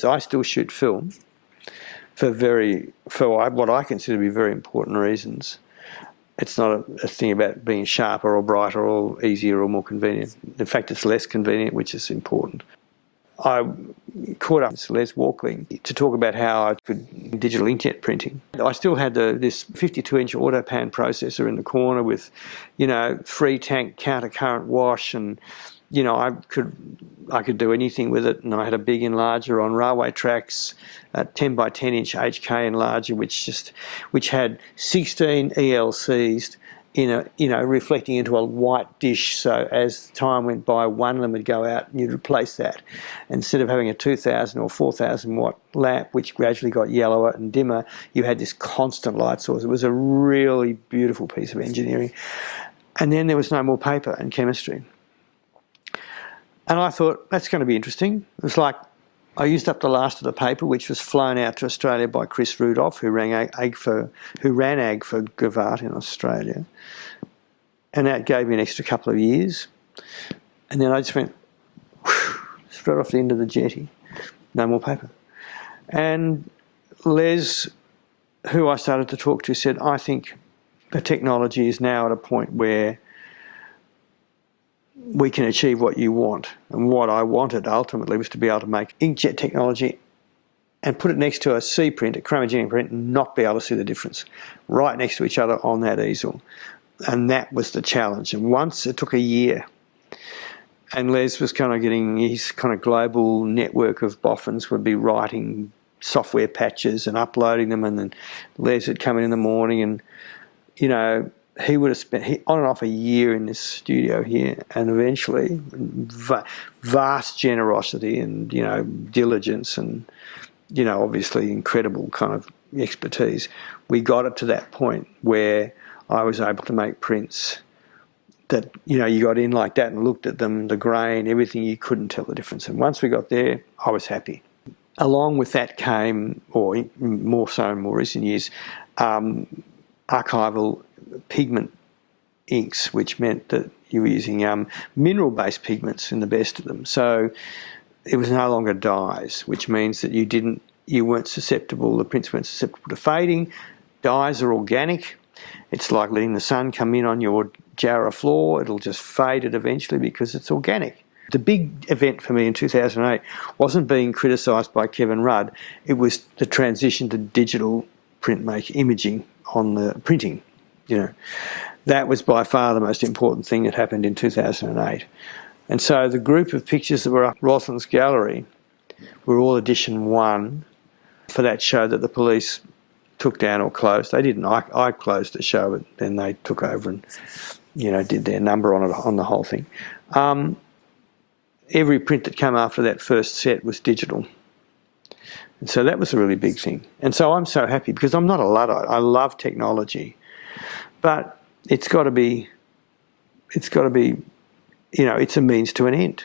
So I still shoot film for what I consider to be very important reasons. It's not a thing about being sharper or brighter or easier or more convenient. In fact, it's less convenient, which is important. I caught up with Les Walkling to talk about how I could digital inkjet printing. I still had this 52-inch autopan processor in the corner with, free tank counter-current wash, and I could do anything with it. And I had a big enlarger on railway tracks, a 10 by 10 inch HK enlarger, which had 16 ELCs reflecting into a white dish. So as time went by, one of them would go out and you'd replace that. Instead of having a 2,000 or 4,000 watt lamp, which gradually got yellower and dimmer, you had this constant light source. It was a really beautiful piece of engineering. And then there was no more paper and chemistry. And I thought, that's going to be interesting. It was like I used up the last of the paper, which was flown out to Australia by Chris Rudolph, who ran ag for Gravart in Australia. And that gave me an extra couple of years. And then I just went straight off the end of the jetty. No more paper. And Les, who I started to talk to, said, I think the technology is now at a point where we can achieve what you want. And what I wanted ultimately was to be able to make inkjet technology and put it next to a C print, a chromogenic print, and not be able to see the difference, right next to each other on that easel. And that was the challenge. And once it took a year, and Les was kind of getting his kind of global network of boffins would be writing software patches and uploading them, and then Les would come in the morning and, he would have spent on and off a year in this studio here, and eventually vast generosity and, diligence and, obviously incredible kind of expertise. We got it to that point where I was able to make prints that, you got in like that and looked at them, the grain, everything, you couldn't tell the difference. And once we got there, I was happy. Along with that came, or more so in more recent years, archival pigment inks, which meant that you were using mineral-based pigments in the best of them. So it was no longer dyes, which means that you weren't susceptible, the prints weren't susceptible to fading. Dyes are organic. It's like letting the sun come in on your Jarrah floor. It'll just fade it eventually because it's organic. The big event for me in 2008 wasn't being criticised by Kevin Rudd. It was the transition to digital imaging on the printing. That was by far the most important thing that happened in 2008. And so the group of pictures that were up Rothland's gallery were all edition 1 for that show that the police took down or closed. They didn't. I closed the show, but then they took over and, did their number on the whole thing. Every print that came after that first set was digital. And so that was a really big thing. And so I'm so happy because I'm not a Luddite. I love technology. But it's got to be, it's a means to an end.